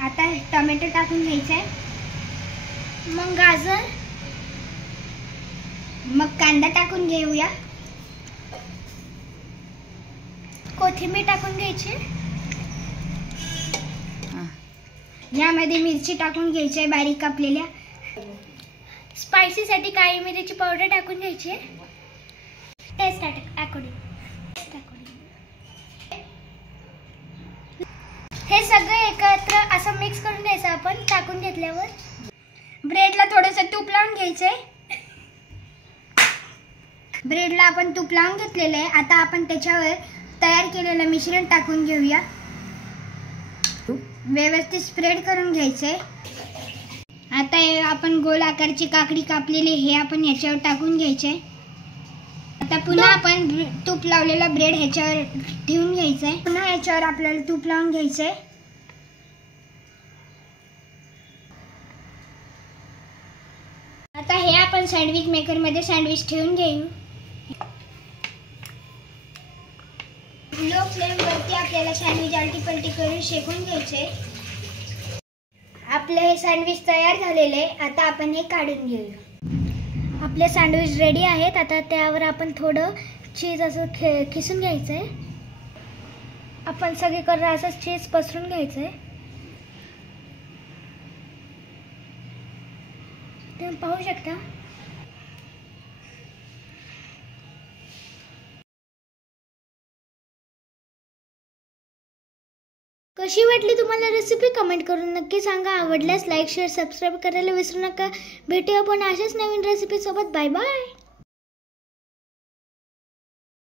आता टोमॅटो टाकून घ्यायचा आहे, मग गाजर, मग कांदा टाकून घेऊया, कोथिंबीर टाकून घ्यायची, यामध्ये मिरची टाकून घ्यायची आहे बारीक कापलेल्या, स्पायसीसाठी काळी मिरीची पावडर टाकून घ्यायची, टेस्ट अकॉर्डिंग। हे सगळं एकत्र असं मिक्स करून घ्यायचं आपण। टाकून घेतल्यावर ब्रेडला थोडंसं तूप लावून घ्यायचंय। ब्रेडला आपण तूप लावून घेतलेलं आहे। आता आपण त्याच्यावर तयार केलेलं मिश्रण टाकून घेऊया, व्यवस्थित स्प्रेड करून घ्यायचंय। आता आपण गोल आकारची काकडी कापलेली हे आपण याच्यावर टाकून घ्यायचे। आता पुन्हा आपण तूप लावलेला ब्रेड ह्याच्यावर ठेवून घ्यायचंय। पुन्हा याच्यावर आपल्याला तूप लावून घ्यायचंय। आता हे आपण सँडविच मेकर मध्ये सँडविच ठेवून घेऊ। लो फ्लेम वरती आपल्याला सँडविच आलटी पलटी करून शेकून घ्यायचे। आपले हे सँडविच तयार झालेले आहे। आता आपण हे काढून घेऊया। आपले सँडविच रेडी आहेत। आता त्यावर आपण थोडं चीज असं खिसून घ्यायचंय। आपण सगळीकडे असं चीज पसरून घ्यायचंय। तुम्ही पाहू शकता। कशी वाटली तुम्हाला रेसिपी कमेंट करून नक्की सांगा। आवडल्यास लाईक शेअर सबस्क्राईब करायला विसरू नका। भेटूया पण अशाच नवीन रेसिपी सोबत। Bye bye.